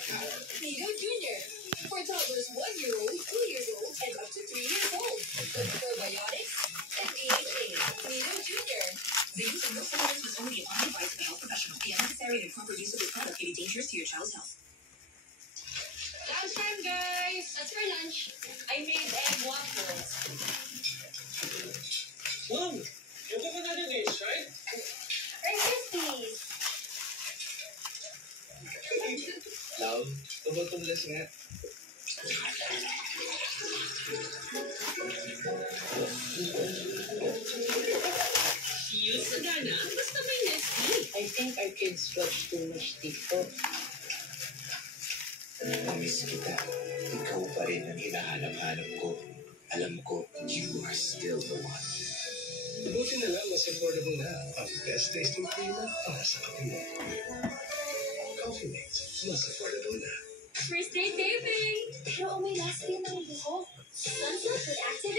Nido Jr. For toddlers 1 year old, 2 years old, and up to 3 years old. With probiotics and DHA. Nido Jr. The use of milk supplements was only advised by a health professional. The unnecessary and improper use of this product may be dangerous to your child's health. Lunchtime, guys! What's for lunch? I made egg waffles. Mom, yung ko na yung dish, right? Rice Krispies. Love, tubo-tubeless nga. Cute sagana, basta may Nestle. I think our kids watch too much TikTok. Namiss kita. Ikaw pa rin ang hinahanap-hanap ko. Alam ko, you are still the one. Buti na lang, mas affordable na. Ang best tasting creamer para sa kape mo. Coffee Mates, mas affordable na. First day taping! Pero may last day ng buhok. Sunsilk with active